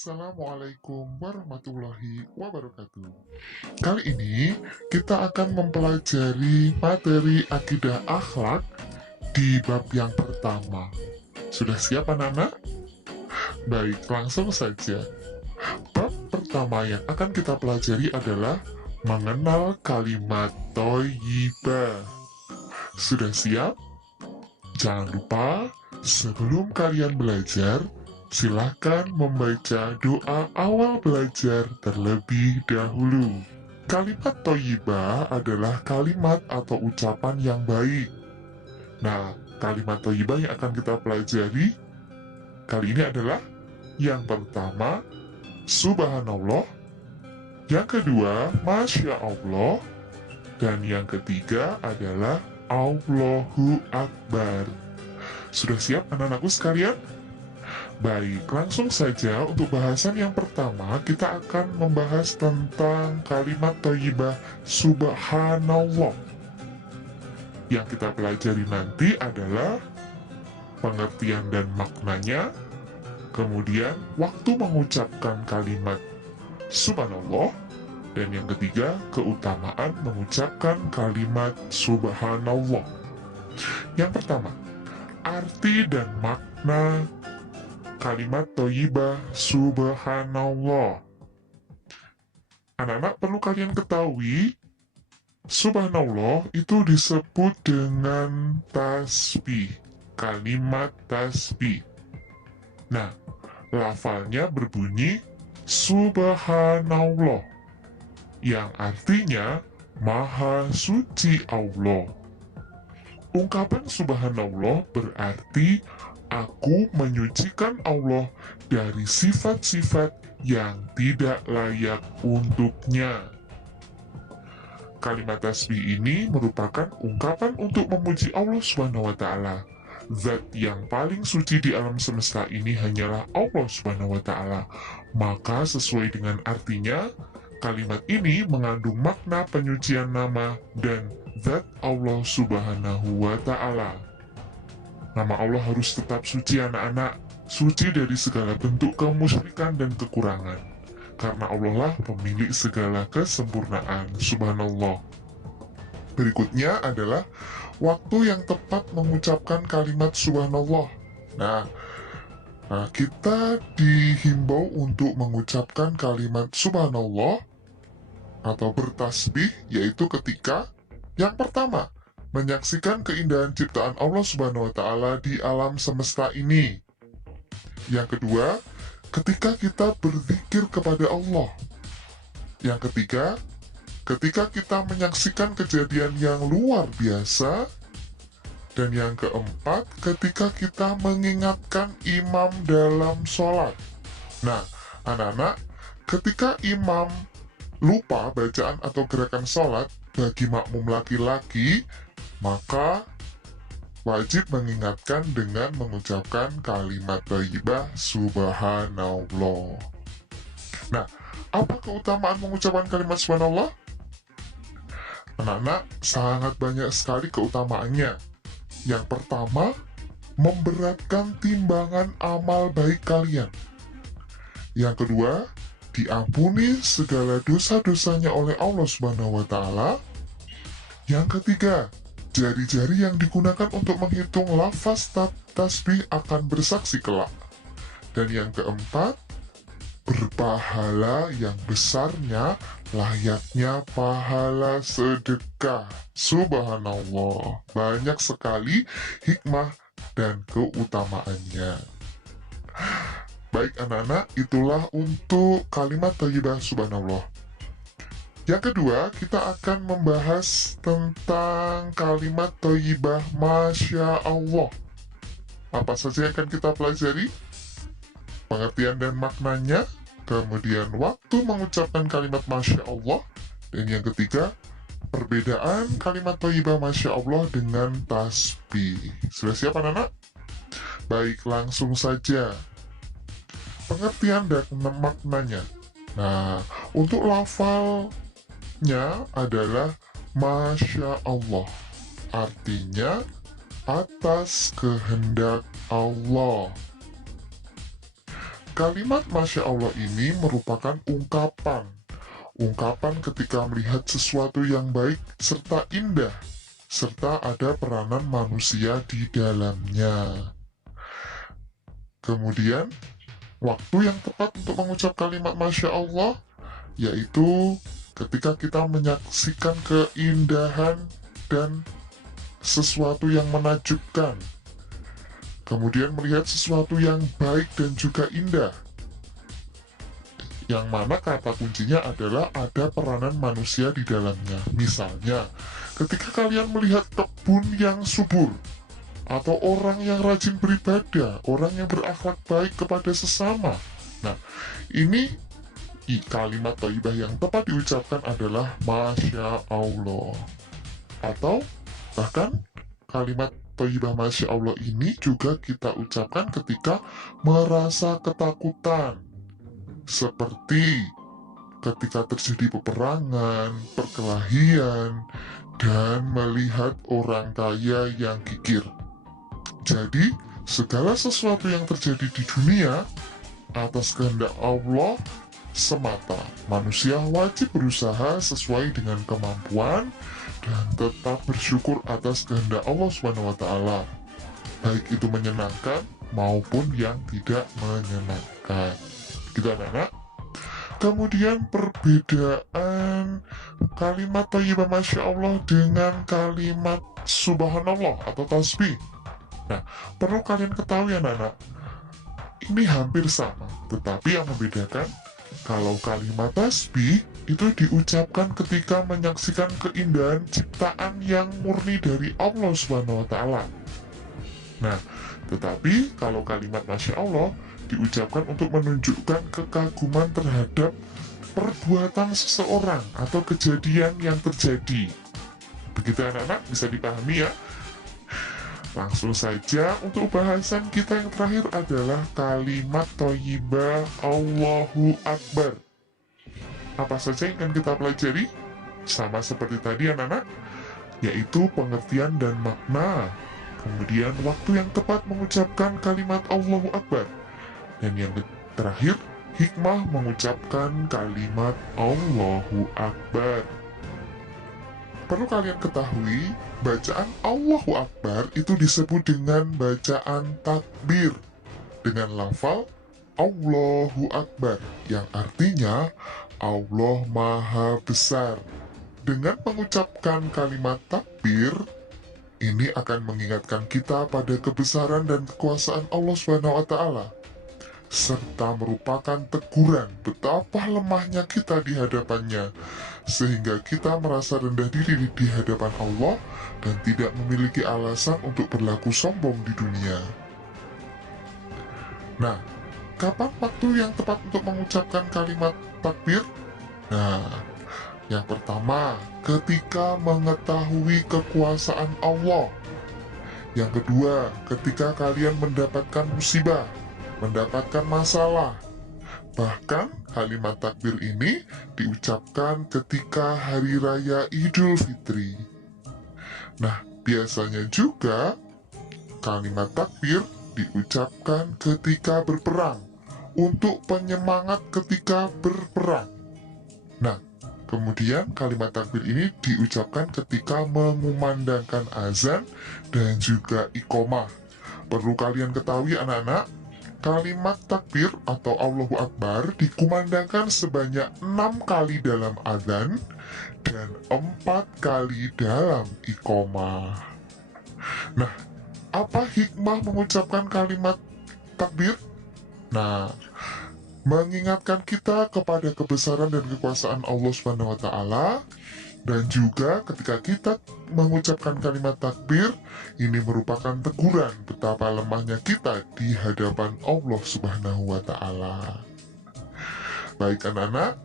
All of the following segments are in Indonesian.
Assalamualaikum warahmatullahi wabarakatuh. Kali ini kita akan mempelajari materi akidah akhlak di bab yang pertama. Sudah siap anak-anak? Baik, langsung saja. Bab pertama yang akan kita pelajari adalah mengenal kalimat thayyibah. Sudah siap? Jangan lupa, sebelum kalian belajar, silakan membaca doa awal belajar terlebih dahulu. Kalimat thayyibah adalah kalimat atau ucapan yang baik. Nah, kalimat thayyibah yang akan kita pelajari kali ini adalah yang pertama, Subhanallah, yang kedua, Masya Allah, dan yang ketiga adalah Allahu Akbar. Sudah siap anak-anakku sekalian? Baik, langsung saja untuk bahasan yang pertama kita akan membahas tentang kalimat thayyibah Subhanallah. Yang kita pelajari nanti adalah pengertian dan maknanya, kemudian waktu mengucapkan kalimat Subhanallah, dan yang ketiga keutamaan mengucapkan kalimat Subhanallah. Yang pertama, arti dan makna kalimat thayyibah Subhanallah. Anak-anak perlu kalian ketahui, Subhanallah itu disebut dengan tasbih, kalimat tasbih. Nah, lafalnya berbunyi Subhanallah, yang artinya Maha Suci Allah. Ungkapan Subhanallah berarti aku menyucikan Allah dari sifat-sifat yang tidak layak untuknya. Kalimat tasbih ini merupakan ungkapan untuk memuji Allah SWT. Zat yang paling suci di alam semesta ini hanyalah Allah SWT. Maka sesuai dengan artinya, kalimat ini mengandung makna penyucian nama dan zat Allah Subhanahu wa Ta'ala. Nama Allah harus tetap suci anak-anak, suci dari segala bentuk kemusyrikan dan kekurangan. Karena Allah lah pemilik segala kesempurnaan, subhanallah. Berikutnya adalah waktu yang tepat mengucapkan kalimat subhanallah. Nah, kita dihimbau untuk mengucapkan kalimat subhanallah atau bertasbih, yaitu ketika yang pertama, menyaksikan keindahan ciptaan Allah Subhanahu wa Ta'ala di alam semesta ini. Yang kedua, ketika kita berzikir kepada Allah. Yang ketiga, ketika kita menyaksikan kejadian yang luar biasa. Dan yang keempat, ketika kita mengingatkan imam dalam sholat. Nah, anak-anak, ketika imam lupa bacaan atau gerakan sholat bagi makmum laki-laki, maka wajib mengingatkan dengan mengucapkan kalimat thayyibah Subhanallah. Nah, apa keutamaan mengucapkan kalimat Subhanallah? Anak-anak, sangat banyak sekali keutamaannya. Yang pertama, memberatkan timbangan amal baik kalian. Yang kedua, diampuni segala dosa-dosanya oleh Allah Subhanahu wa Ta'ala. Yang ketiga, jari-jari yang digunakan untuk menghitung lafaz tasbih akan bersaksi kelak. Dan yang keempat, berpahala yang besarnya layaknya pahala sedekah. Subhanallah, banyak sekali hikmah dan keutamaannya. Baik anak-anak, itulah untuk kalimat thayyibah subhanallah. Yang kedua, kita akan membahas tentang kalimat thayyibah Masya Allah. Apa saja yang akan kita pelajari? Pengertian dan maknanya, kemudian waktu mengucapkan kalimat Masya Allah, dan yang ketiga, perbedaan kalimat thayyibah Masya Allah dengan tasbih. Sudah siap anak-anak? Baik, langsung saja. Pengertian dan maknanya. Nah, untuk lafalnya adalah Masya Allah. Artinya, atas kehendak Allah. Kalimat Masya Allah ini merupakan ungkapan ketika melihat sesuatu yang baik serta indah, serta ada peranan manusia di dalamnya. Kemudian, waktu yang tepat untuk mengucap kalimat Masya Allah, yaitu ketika kita menyaksikan keindahan dan sesuatu yang menakjubkan, kemudian melihat sesuatu yang baik dan juga indah, yang mana kata kuncinya adalah ada peranan manusia di dalamnya. Misalnya, ketika kalian melihat kebun yang subur, atau orang yang rajin beribadah, orang yang berakhlak baik kepada sesama. Nah, ini kalimat thayyibah yang tepat diucapkan adalah Masya Allah. Atau bahkan kalimat thayyibah Masya Allah ini juga kita ucapkan ketika merasa ketakutan, seperti ketika terjadi peperangan, perkelahian, dan melihat orang kaya yang gigir. Jadi, segala sesuatu yang terjadi di dunia atas kehendak Allah semata. Manusia wajib berusaha sesuai dengan kemampuan dan tetap bersyukur atas kehendak Allah SWT, baik itu menyenangkan maupun yang tidak menyenangkan. Gitu anak-anak. Kemudian perbedaan kalimat thayyibah Masya Allah dengan kalimat Subhanallah atau tasbih. Nah, perlu kalian ketahui anak-anak, ini hampir sama, tetapi yang membedakan, kalau kalimat tasbih itu diucapkan ketika menyaksikan keindahan ciptaan yang murni dari Allah SWT. Nah, tetapi kalau kalimat Masya Allah diucapkan untuk menunjukkan kekaguman terhadap perbuatan seseorang atau kejadian yang terjadi. Begitu anak-anak, bisa dipahami ya? Langsung saja untuk bahasan kita yang terakhir adalah kalimat thayyibah Allahu Akbar. Apa saja yang akan kita pelajari? Sama seperti tadi anak-anak, yaitu pengertian dan makna. Kemudian waktu yang tepat mengucapkan kalimat Allahu Akbar. Dan yang terakhir, hikmah mengucapkan kalimat Allahu Akbar. Perlu kalian ketahui, bacaan Allahu Akbar itu disebut dengan bacaan takbir dengan lafal Allahu Akbar, yang artinya Allah Maha Besar. Dengan mengucapkan kalimat takbir, ini akan mengingatkan kita pada kebesaran dan kekuasaan Allah SWT, serta merupakan teguran betapa lemahnya kita di hadapannya, sehingga kita merasa rendah diri di hadapan Allah dan tidak memiliki alasan untuk berlaku sombong di dunia. Nah, kapan waktu yang tepat untuk mengucapkan kalimat takbir? Nah, yang pertama, ketika mengetahui kekuasaan Allah. Yang kedua, ketika kalian mendapatkan musibah, mendapatkan masalah. Bahkan kalimat takbir ini diucapkan ketika hari raya Idul Fitri. Nah, biasanya juga kalimat takbir diucapkan ketika berperang, untuk penyemangat ketika berperang. Nah, kemudian kalimat takbir ini diucapkan ketika mengumandangkan azan dan juga iqomah. Perlu kalian ketahui anak-anak, kalimat takbir atau Allahu Akbar dikumandangkan sebanyak 6 kali dalam adzan dan 4 kali dalam iqomah. Nah, apa hikmah mengucapkan kalimat takbir? Nah, mengingatkan kita kepada kebesaran dan kekuasaan Allah SWT, dan juga ketika kita mengucapkan kalimat takbir, ini merupakan teguran betapa lemahnya kita di hadapan Allah Subhanahu wa Ta'ala. Baik anak-anak,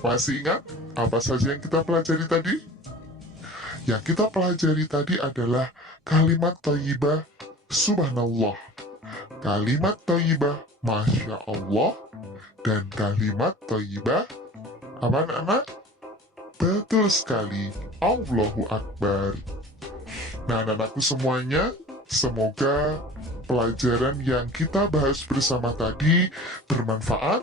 masih ingat apa saja yang kita pelajari tadi? Yang kita pelajari tadi adalah kalimat thayyibah Subhanallah, kalimat thayyibah Masya Allah, dan kalimat thayyibah apa anak-anak? Betul sekali, Allahu Akbar. Nah, anak-anakku semuanya, semoga pelajaran yang kita bahas bersama tadi bermanfaat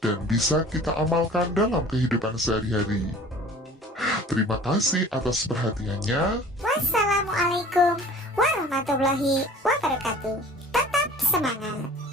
dan bisa kita amalkan dalam kehidupan sehari-hari. Terima kasih atas perhatiannya. Wassalamualaikum warahmatullahi wabarakatuh. Tetap semangat.